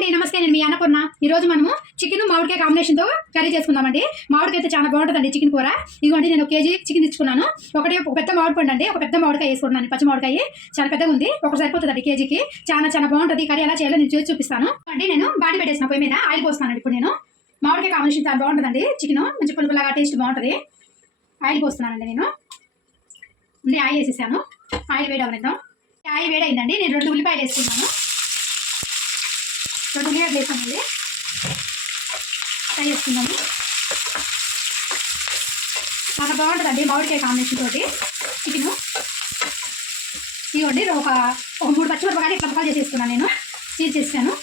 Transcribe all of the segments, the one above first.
అండి నమస్తే, నేను మీ అన్నపూర్ణ. ఈరోజు మనము చికెన్ మామిడికాయ కాంబినేషన్తో కర్రీ చేసుకుందామండి. మామిడికాయ అయితే చాలా బాగుంటుందండి చికెన్ కూర. ఇదిగోండి నేను 1 కేజీ చికెన్ తెచ్చుకున్నాను. ఒక పెద్ద మామిడి పండు అండి, ఒక పెద్ద మామిడికాయ వేసుకున్నాను. పచ్చి మామిడికాయ చాలా పెద్దగా ఉంది, ఒకటి సరిపోతుందండి కేజీకి. చాలా బాగుంటుంది కర్రీ. ఎలా చేయాలో నేను చేసి చూపిస్తాను అండి. నేను బాడీ పెట్టేసిన పొయ్యి మీద ఆయిల్ పోస్తున్నాను. ఇప్పుడు నేను మామిడికాయ కాంబినేషన్ చాలా బాగుంటుందండి. చికెన్ మంచి పులుపులాగా టేస్ట్ బాగుంటుంది. ఆయిల్ పోస్తున్నానండి నేను. ఆయిల్ వేసేసాను. ఆయిల్ వేడి అవనిద్దాం. ఆయిల్ వేడైందండి. నేను 2 ఉల్లిపాయలు వేసుకున్నాను. 2 ఉల్లిపాయలు వేసామండి. ఫ్రై చేసుకుందాము. చాలా బాగుంటుందండి మామిడికాయ కాంబినేషన్ తోటి చికెను. ఇవ్వండి ఒక 3 పచ్చిమిరపకాయలు ఇట్లా ముక్కలు చేసేసుకున్నాను. నేను సీల్ చేసాను.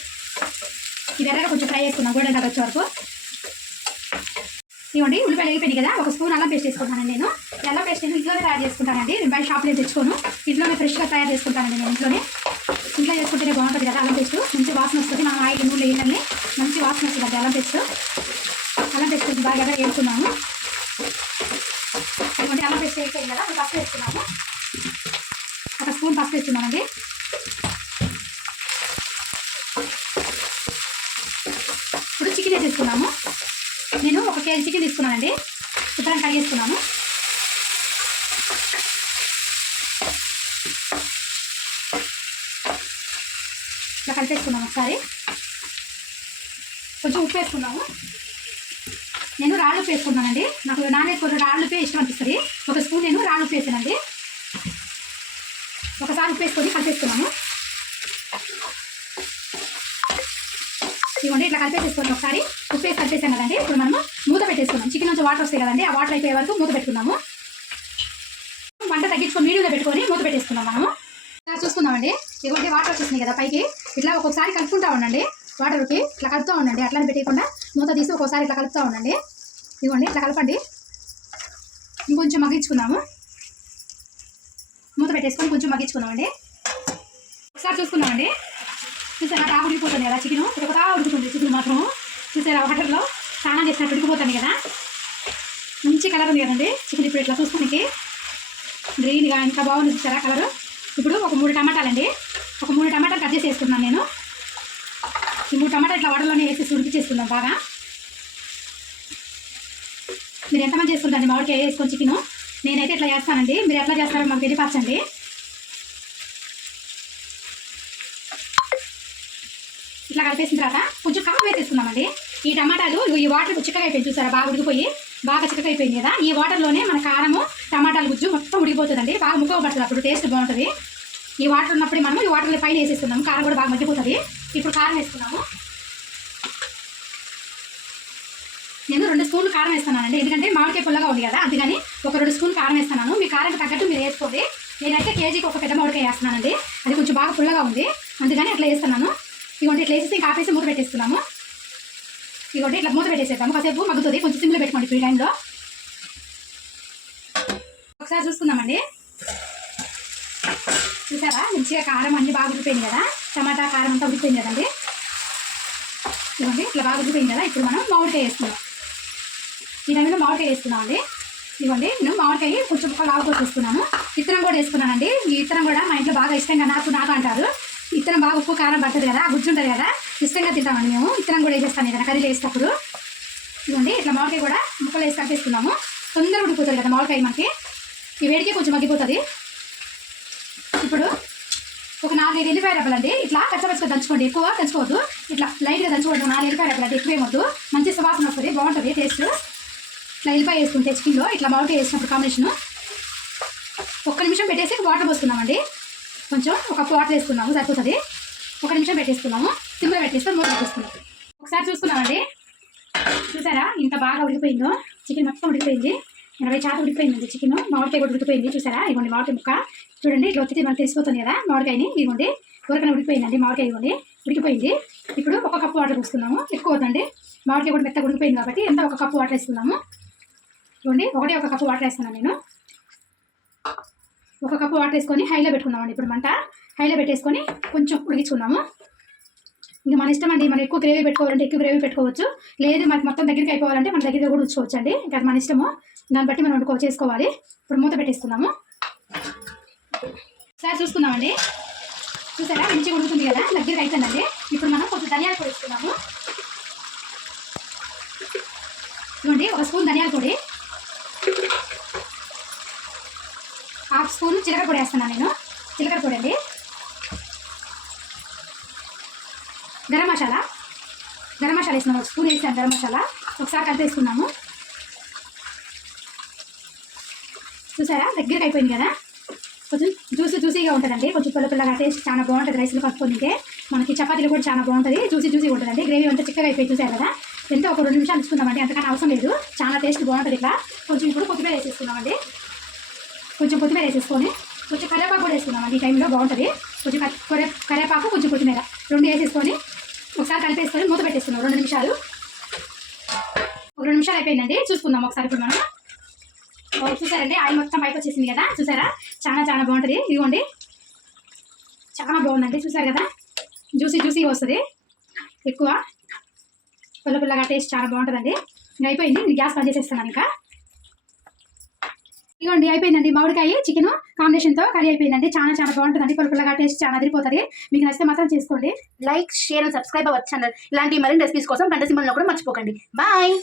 ఇది ఎర్రగా కొంచెం ఫ్రై చేసుకున్నాను గోల్డెన్ కలర్ వచ్చే వరకు. ఇవ్వండి ఉల్లిపాయలు వేగిపోయినాయి కదా. 1 స్పూన్ అల్లం పేస్ట్ వేసుకుంటానండి. నేను అల్లం పేస్ట్ ఇంట్లోనే తయారు చేసుకుంటానండి. నేను బయట షాప్లో తెచ్చుకోను, ఇంట్లోనే ఫ్రెష్గా తయారు చేసుకుంటానండి. నేను ఇంట్లో చేసుకుంటేనే బాగుంటుంది కదా. అల్లం పేస్ట్ మంచి వాసన వస్తుంది. మనం ఆయిల్ నూనె వేయాలని మంచి వాసన వస్తుంది అల్లం పేస్ట్. అల్లం పేస్ట్ కొంచెం బాగా వేసుకున్నాము. ఇవ్వండి అల్లం పేస్ట్ వేసుకోండి కదా. పసుపు వేసుకున్నాము. 1 స్పూన్ పసుపు వేస్తున్నామండి. ఇప్పుడు చికెన్ వేసేసుకున్నాము. నేను 1 కేజీ చికెన్ తీసుకున్నానండి. శుభ్రం కడిగేసుకున్నాను. ఇట్లా కలిపేసుకున్నాము. ఒకసారి కొంచెం ఉప్పు వేసుకున్నాము. నేను రాళ్ళు ఉప్పు వేసుకున్నానండి. నాకు నాన్ రాళ్ళు ఉప్పే ఇష్టం అనిపిస్తుంది. 1 స్పూన్ నేను రాళ్ళు ఉప్పు వేసానండి. ఒకసారి ఉప్పు వేసుకొని కలిపేసుకున్నాము. ఇవ్వండి ఇట్లా కలిపేసేసుకోండి. ఒకసారి ఉప్పు వేసి కలిపేసాం కదండి. ఇప్పుడు మనము మూత పెట్టేసుకున్నాం. చికెన్ నుంచి వాటర్ వస్తాయి కదండి. ఆ వాటర్ అయిపోయే వరకు మూత పెట్టుకున్నాము. మంట తగ్గించుకొని మీడియంలో పెట్టుకొని మూత పెట్టేసుకున్నాం. మనము చూసుకుందామండి. ఇవ్వండి వాటర్ వచ్చేసినాయి కదా పైకి. ఇట్లా ఒక్కొక్కసారి కలుపుకుంటా ఉండండి. వాటర్కి ఇట్లా కలుపుతూ ఉండండి. అట్లా పెట్టకుండా మూత తీసి ఒక్కోసారి ఇట్లా కలుపుతూ ఉండండి. ఇవ్వండి ఇట్లా కలపండి. ఇంకొంచెం మగ్గించుకుందాము. మూత పెట్టేసుకొని కొంచెం మగ్గించుకుందామండి. ఒకసారి చూసుకుందామండి. చూసారా బాగా ఉడికిపోతుంది కదా చికెను. ఒకటా ఉడుకుతుంది చికెన్ మాత్రం. చూసారా వాటర్లో స్నానం చేసినట్టు ఉడికిపోతుంది కదా. మంచి కలర్ ఉంది కదండి చికెన్. ఇప్పుడు ఇట్లా చూసుకోనికి గ్రీన్గా ఇంకా బాగుంది. చూసారా కలరు. ఇప్పుడు ఒక 3 టమాటాలు అండి. ఒక 3 టమాటాలు కట్ చేసి వేసుకున్నాను నేను. ఈ 3 టమాటాలు ఇట్లా వాటర్లోనే వేసేసి ఉడికిచ్చేసుకుందాం బాగా. మీరు ఎంతమంది చేసుకుంటారండి మామిడికాయ వేసుకొని చికెను? నేనైతే ఇట్లా చేస్తానండి. మీరు ఎట్లా చేస్తారో మాకు తెలియపరచండి. ఇట్లా కలిపేసిన తర్వాత కొంచెం కారం వేసేసుకుందామండి. ఈ టమాటాలు ఈ వాటర్ చిక్కగా అయిపోయింది. చూసారా బాగా ఉడికిపోయి బాగా చిక్కగా అయిపోయింది కదా. ఈ వాటర్లోనే మన కారము టమాటాలు గుజ్జు మొత్తం ఉడికిపోతుందండి. బాగా ముక్కగా పడుతుంది. అప్పుడు టేస్ట్ బాగుంటుంది. ఈ వాటర్ ఉన్నప్పుడు మనం ఈ వాటర్లో పైన వేసేస్తున్నాము. కారం కూడా బాగా మగ్గిపోతుంది. ఇప్పుడు కారం వేసుకున్నాము. నేను 2 స్పూన్లు కారం వేస్తున్నానండి. ఎందుకంటే మామిడికాయ పుల్లగా ఉంది కదా. అందుకని ఒక 2 స్పూన్లు కారం వేస్తున్నాను. మీ కారంకి తగ్గట్టు మీరు వేసుకోండి. నేనైతే కేజీకి ఒక పెద్ద మామిడికాయ వేస్తున్నానండి. అది కొంచెం బాగా పుల్లగా ఉంది, అందుకని అట్లా వేస్తున్నాను. ఇవ్వండి ఇట్లా వేసేసి ఇంకా ఆపేసి మూత పెట్టేస్తున్నాము. ఇవ్వండి ఇట్లా మూత పెట్టేసేద్దాము. కాసేపు మగ్గుతుంది. కొంచెం సిమ్లో పెట్టుకోండి ఈ టైంలో. ఒకసారి చూసుకుందామండి. చూసారా మంచిగా కారం అన్నీ బాగా ఉడిపోయింది కదా. టమాటా కారం అంతా ఉడిపోయింది కదండి. ఇవ్వండి ఇట్లా బాగా ఉడిపోయింది కదా. ఇప్పుడు మనం మామిడికాయ వేసుకున్నాం. ఈ టైంలో మామిడికాయ వేసుకున్నామండి. ఇవ్వండి నేను మామిడికాయ కొంచెం లావుకోసి వేసుకున్నాను. ఇత్తనం కూడా వేసుకున్నానండి. ఈ ఇత్తనం కూడా మా ఇంట్లో బాగా ఇష్టంగా నాకు అంటారు. ఇత్తనం బాగా ఉప్పు కారం పడుతుంది కదా, గుజ్జు ఉంటుంది కదా, ఇష్టంగా తింటామండి మేము. ఇత్తనం కూడా వేసేస్తాను ఏదైనా కర్రీ వేసేటప్పుడు. ఇవ్వండి ఇట్లా మామిడికాయ కూడా ముక్కలు వేసి కలిపేసుకున్నాము. తొందరగా ఉడికిపోతుంది కదా మామిడికాయ మనకి. ఈ వేడికి కొంచెం మగ్గిపోతుంది. ఇప్పుడు ఒక 4-5 ఎల్లిపాయ రెబ్బలండి. ఇట్లా కచ్చపచ్చగా దంచుకోండి. ఎక్కువ దంచుకోవద్దు. ఇట్లా లైట్గా దంచుకోండి. 4 ఎల్లిపాయ రెబ్బలు అంటే ఎక్కువ ఏమొద్దు. మంచి సువాసన వస్తుంది, బాగుంటుంది టేస్ట్. ఇట్లా ఎల్లిపాయ వేసుకుంటే చికెన్లో ఇట్లా మామిడికాయ వేసినప్పుడు కాంబినేషను. 1 నిమిషం పెట్టేసి వాటర్ పోసుకున్నామండి. కొంచెం ఒక కప్పు వాటర్ వేసుకున్నాము, సరిపోతుంది. 1 నిమిషం పెట్టేసుకున్నాము. సిమ్లో పెట్టేసుకొని మూత పెట్టేసుకున్నాం. ఒకసారి చూసుకున్నామండి. చూసారా ఇంత బాగా ఉడికిపోయిందో. చికెన్ మొత్తం ఉడికిపోయింది. 80% ఉడికిపోయిందండి చికెన్. మామిడికాయ కూడా ఉడికిపోయింది. చూసారా ఇవ్వండి మామిడికాయ ముక్క చూడండి. ఇట్లా వచ్చితే మనకు తెలిసిపోతుంది కదా మామిడికాయని. ఇవ్వండి ఊరకనే ఉడికిపోయిందండి మామిడికాయ. ఇవ్వండి ఉడికిపోయింది. ఇప్పుడు 1 కప్పు వాటర్ వేసుకున్నాము. ఎక్కువ వద్దండి, మామిడికాయ కూడా మెత్తగా ఉడికిపోయింది కాబట్టి. ఎంత 1 కప్పు వాటర్ వేసుకున్నాము. ఇవ్వండి 1 కప్పు వాటర్ వేస్తున్నాను నేను. 1 కప్పు వాటర్ వేసుకొని హైలో పెట్టుకున్నామండి. ఇప్పుడు మంట హైలో పెట్టేసుకొని కొంచెం ఉడికించుకున్నాము. ఇంకా మన ఇష్టం అండి. మనం ఎక్కువ గ్రేవీ పెట్టుకోవాలంటే ఎక్కువ గ్రేవీ పెట్టుకోవచ్చు. లేదు మనకి మొత్తం దగ్గరికి అయిపోవాలంటే మన దగ్గర కూడా ఉంచుకోవచ్చు అండి. ఇంకా మన ఇష్టము, దాన్ని బట్టి మనం చేసుకోవాలి. ఇప్పుడు మూత పెట్టేసుకున్నాము. ఒకసారి చూసుకుందామండి. చూసారా మంచిగా ఉడుకుతుంది కదా, దగ్గరికి అయిపోయిందండి. ఇప్పుడు మనం కొంచెం ధనియాల పొడి వేసుకున్నాము. ఇవ్వండి 1 స్పూన్ ధనియాల పొడి, 1/2 స్పూన్ జీలకర్ర పొడి వేస్తున్నాను నేను. జీలకర్ర పొడి అండి. గరం మసాలా వేస్తున్నాము. 1 స్పూన్ వేసాను గరం మసాలా. ఒకసారి కలిపేసుకున్నాము. చూసారా దగ్గరికి అయిపోయింది కదా, కొంచెం జ్యూసీగా ఉంటుందండి. కొంచెం పుల్లగా టేస్ట్ చాలా బాగుంటుంది. రైస్లో కలుపుకుంటే మనకి చపాతీలు కూడా చాలా బాగుంటుంది. జ్యూసీ ఉంటుందండి. గ్రేవీ అంతా చిక్కగా అయిపోయి చూసారు కదా. ఎంతో ఒక 2 నిమిషాలు ఇచ్చుకుందామండి, అంతకన్నా అవసరం లేదు. చాలా టేస్ట్ బాగుంటుంది ఇట్లా. కొంచెం ఇప్పుడు కొత్తిమీర వేసేసుకున్నామండి. కొంచెం కొత్తిమీర వేసేసుకొని కొంచెం కరివేపాకు కూడా వేసుకున్నామండి. ఈ టైంలో బాగుంటుంది. కొంచెం కరివేపాకు, కొంచెం కొత్తిమీర 2 వేసేసుకొని ఒకసారి కలిపేసుకొని మూత పెట్టేసుకున్నాం 2 నిమిషాలు. ఒక 2 నిమిషాలు అయిపోయిందండి. చూసుకుందాం ఒకసారి ఇప్పుడు మనం. చూసారండి ఆయిల్ మొత్తం పైకి వచ్చేసింది కదా. చూసారా చాలా బాగుంటుంది. ఇదిగోండి చాలా బాగుందండి. చూసారు కదా జ్యూసీగా వస్తుంది. ఎక్కువ పుల్లగా టేస్ట్ చాలా బాగుంటుందండి. ఇంకా అయిపోయింది. నేను గ్యాస్ బంద్ చేసేస్తున్నాను. ఇంకా ఇదిగోండి అయిపోయిందండి. మామిడికాయ చికెన్ కాంబినేషన్తో కర్రీ అయిపోయిందండి. చాలా బాగుంటుందండి. పుల్లగా టేస్ట్ చాలా అదిరిపోతుంది. మీకు నచ్చితే మాత్రం చేసుకోండి. లైక్, షేర్ అండ్ సబ్స్క్రైబ్ అవ్వచ్చు ఛానల్. ఇలాంటి మరిన్ని రెసిపీస్ కోసం గంట సింబల్ని కూడా మర్చిపోకండి. బాయ్.